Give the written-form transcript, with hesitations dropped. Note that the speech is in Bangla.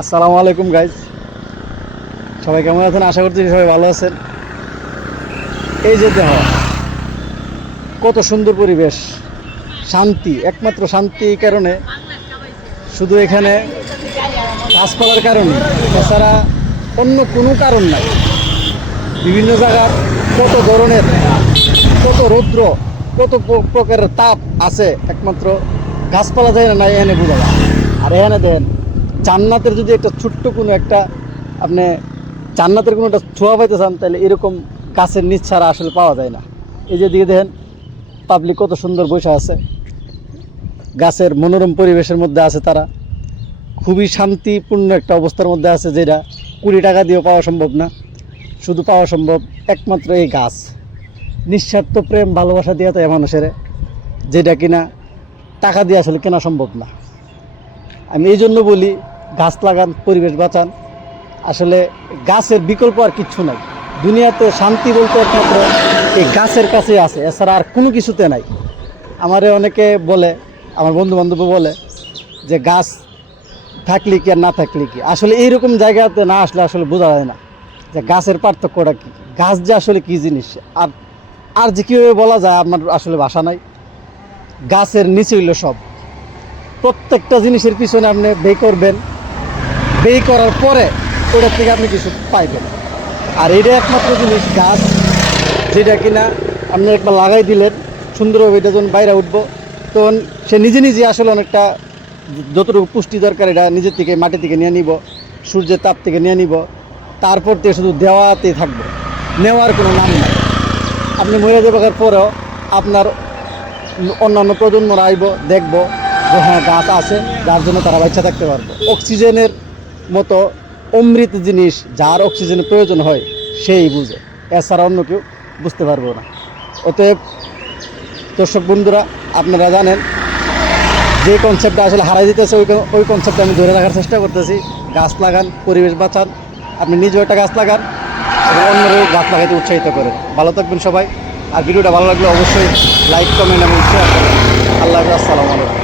আসসালামু আলাইকুম গাইজ, সবাই কেমন আছেন? আশা করছি সবাই ভালো আছেন। এই যে দেহ কত সুন্দর পরিবেশ, শান্তি, একমাত্র শান্তি এই কারণে, শুধু এখানে গাছপালার কারণে, তাছাড়া অন্য কোনো কারণ নাই। বিভিন্ন জায়গার কত ধরনের, কত রৌদ্র, কত প্রকারের তাপ আছে, একমাত্র গাছপালা যায় না, নাই এখানে বোঝা যায়। আর এখানে দেন জান্নাতের যদি একটা ছোট্ট কোনো একটা আপনি জান্নাতের কোনো একটা ছোঁয়া পাইতে চান, তাহলে এরকম গাছের নিচ ছাড়া আসলে পাওয়া যায় না। এই যে দিকে দেখেন পাবলিক কত সুন্দর বসে আছে, গাছের মনোরম পরিবেশের মধ্যে আছে। তারা খুবই শান্তিপূর্ণ একটা অবস্থার মধ্যে আছে, যেটা 20 টাকা দিয়েও পাওয়া সম্ভব না। শুধু পাওয়া সম্ভব একমাত্র এই গাছ, নিঃস্বার্থ প্রেম ভালোবাসা দিয়ে তাই মানুষের, যেটা কিনা টাকা দিয়ে আসলে কেনা সম্ভব না। আমি এই জন্য বলি, গাছ লাগান, পরিবেশ বাঁচান। আসলে গাছের বিকল্প আর কিচ্ছু নাই দুনিয়াতে। শান্তি বলতে একমাত্র এই গাছের কাছে আছে, এছাড়া আর কোনো কিছুতে নাই। আমারে অনেকে বলে, আমার বন্ধু বান্ধব বলে যে গাছ থাকলে কি আর না থাকলে কি। আসলে এইরকম জায়গাতে না আসলে আসলে বোঝা যায় না যে গাছের পার্থক্যটা কী, গাছ যে আসলে কী জিনিস। আর আর যে কীভাবে বলা যায়, আমার আসলে ভাষা নাই। গাছের নিচে হইল সব, প্রত্যেকটা জিনিসের পিছনে আপনি ব্যয় করবেন, ব্যয় করার পরে ওটার থেকে আপনি কিছু পাইবেন। আর এটা একমাত্র জিনিস গাছ, যেটা কিনা আপনি একবার লাগাই দিলেন, সুন্দরভাবে এটা যখন বাইরে উঠবো, তখন সে নিজে নিজে আসলে অনেকটা যতটুকু পুষ্টি দরকার এটা নিজের থেকে মাটি থেকে নিয়ে নিব, সূর্যের তাপ থেকে নিয়ে নিব। তারপর থেকে শুধু দেওয়াতেই থাকবে, নেওয়ার কোনো নাম নাই। আপনি মরে যাবার পরেও আপনার অন্যান্য প্রজন্মরা আইব, দেখব যে হ্যাঁ গাছ আছে, যার জন্য তারা বাচ্চা থাকতে পারবে। অক্সিজেনের মতো অমৃত জিনিস, যার অক্সিজেনের প্রয়োজন হয় সেই বুঝে, এছাড়া অন্য কেউ বুঝতে পারবো না। অতএব দর্শক বন্ধুরা, আপনারা জানেন যে কনসেপ্টটা আসলে হারাই দিতেছে, ওই কনসেপ্টটা আমি ধরে রাখার চেষ্টা করতেছি। গাছ লাগান, পরিবেশ বাঁচান, আপনি নিজেও একটা গাছ লাগান এবং অন্যরাও গাছ লাগাইতে উৎসাহিত করেন। ভালো থাকবেন সবাই। আর ভিডিওটা ভালো লাগলে অবশ্যই লাইক, কমেন্ট এবং শেয়ার করবেন। আল্লাহ হাফেজ, আসসালামু আলাইকুম।